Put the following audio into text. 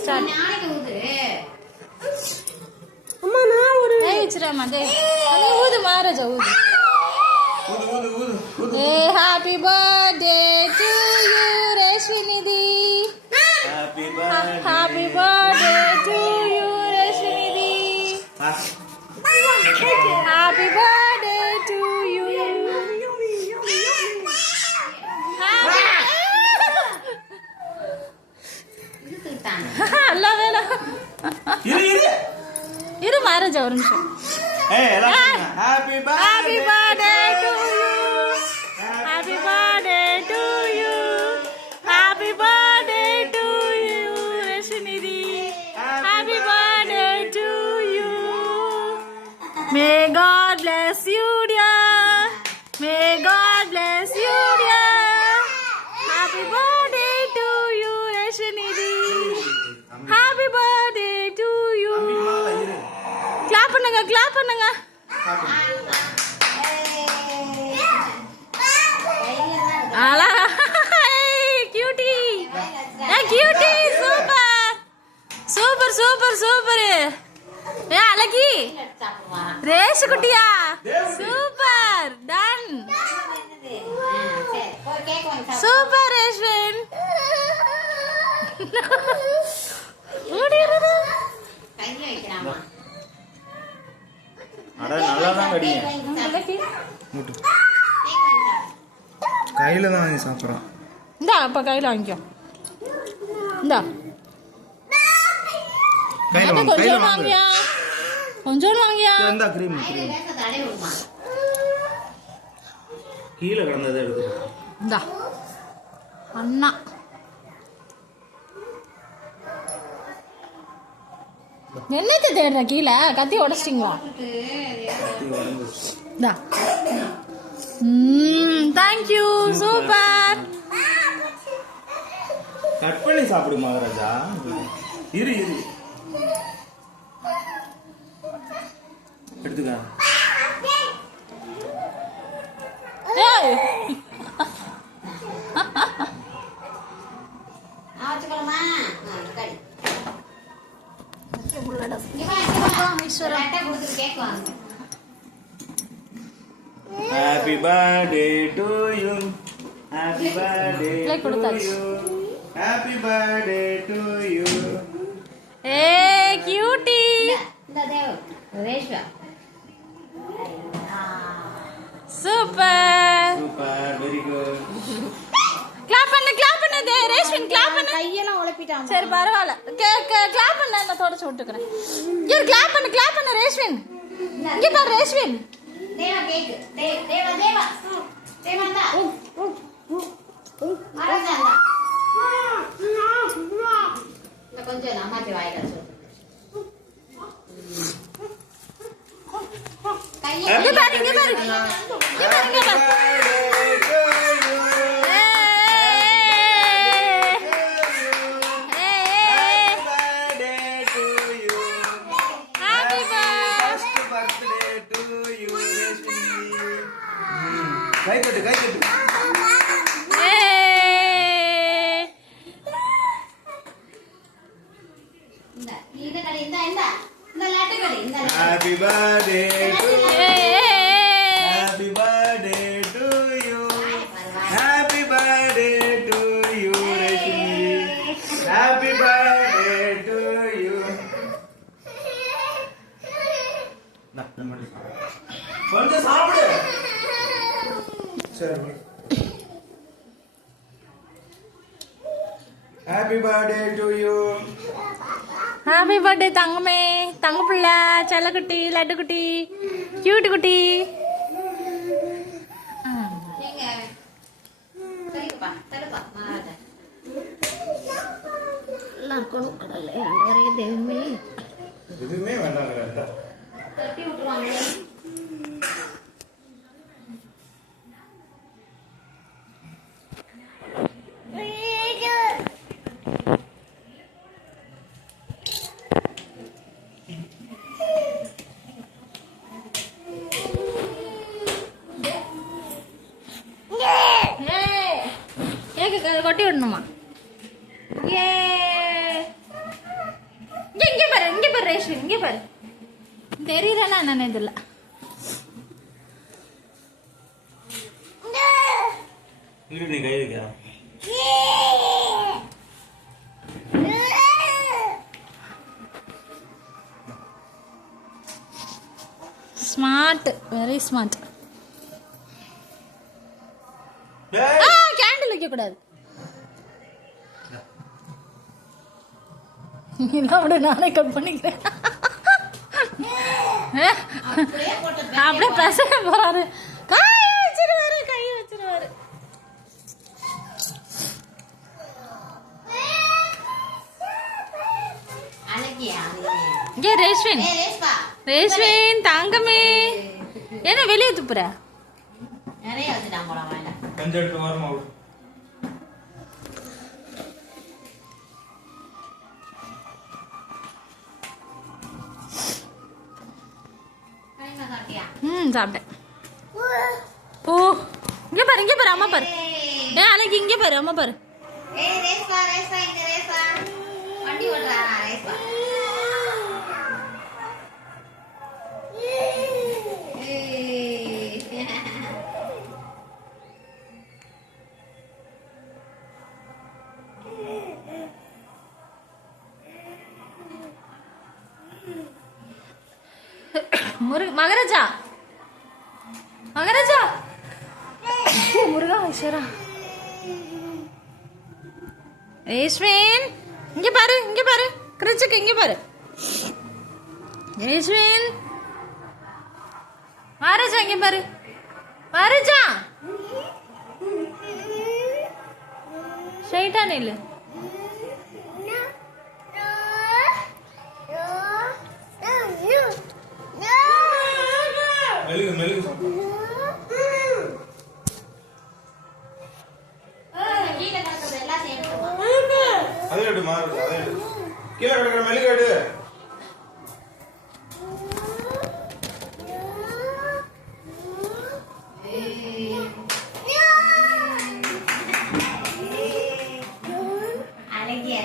Start. அம்மா நான் ஒரு ஏய்ச்சறமா டே. அத ஊது மகாராஜா ஊது. ஏ happy birthday to you Reshminidhi. Happy birthday to you Reshminidhi. Happy birthday to you. அல்ல வேல இரு மகாராஜா ஒரு நிமிஷம். Happy birthday to you. Happy birthday to you. Happy birthday to you Reshminidhi. Happy birthday to you. May God bless you dear. May God bless you dear. Happy birthday to you Reshminidhi. Happy birthday to you. Clap பண்ணுங்க clap பண்ணுங்க. ஆலா cutie. Cutie super super super super. அழகி ரேஷ் குட்டியா super ton. Super ரேஷ்வன். கையில தான் வாங்கி சாப்பிட்றான். இந்தா அப்ப கையில வாங்கிக்கோ. இந்தா கொஞ்சம் வாங்கியா கொஞ்சம் வாங்கியா. இந்த கிரீம் கீழே கிடந்ததை எடுத்து. இந்தா அண்ணா என்னத்தை தேடுற கீழே கத்தி உடச்சிட்டீங்களா. Thank you super. கட் பண்ணி சாப்பிடு மகாராஜா. இரு இரு எடுத்துக்க. Happy birthday to you. Happy birthday to you. Happy birthday to you. Hey cutie. Super. Super, very good. Clap பண்ணு ரேஷ்வன் கிளாப் பண்ணு. கையெல்லாம் உலப்பிட்டான். சரி பரவாயில்லை. கிளாப் பண்ணு நான் தொடச்சு விட்டுக்கிறேன். இரு கிளாப் பண்ணு ரேஷ்வன். இங்க பாரு ரேஷ்வன். தேவா கேக். தேவா. தேவா. மகாராஜா. கொஞ்சம் அம்மாச்சி வாயில சொல்லு. இங்க பாரு. கை தட்டு Happy birthday to you. Happy birthday to you. Happy birthday to you, Rashmi. Happy birthday to you. கொஞ்சம் சாப்பிடு. சரி. Happy birthday to you. Happy birthday தங்கமே தங்க பிள்ளை செல்லக்குட்டி லட்டு குட்டி கியூட்டு குட்டி. எல்லாம் இருக்கணும் கடல்ல வரைக்கும் தெய்வமே எதுவுமே வேண்டாம். தட்டி விட்டுருவாங்க. கொட்டி விடணுமா? ஏ பாரு ரேஷ்வின், இங்கே பாரு. தெரியுதானா என்னன்னு தெரியல. இரு நீ கை வைக்க. Smart, very smart. டேய் கேண்டில் வைக்க கூடாது. இல்லை விட நானே கட் பண்ணிக்கிறேன். அப்படியே பசங்க போறாரு. கையை வச்சிருவாரு, கையை வச்சிருவாரு. இங்கே ரேஷ்வின், ரேஷ்வின் தங்கமே, என்ன வெளியே துப்புற? கொஞ்சம் எடுத்து வரமா விடு. சாப்பிட்டேன். ஓ இங்கே பாரு, இங்கே பாரு, அம்மா பாரு. அன்னைக்கு இங்கே பாரு, அம்மா பாரு. மகராஜா, மகராஜா, முருகா ஈஸ்வரா. ரேஷ்வின் இங்க பாரு, இங்க பாரு, கிரிச்சுக்கு இங்க பாரு. ரேஷ்வின், மகாராஜா இங்க பாரு, மகாராஜா ஸ்ட்ரைட்டா நில்லு. மெழுகு மெழுகு அதே எடு மாறு, அதே எடு. கீழே கிடக்குற மெழுகு எடு. அழகியா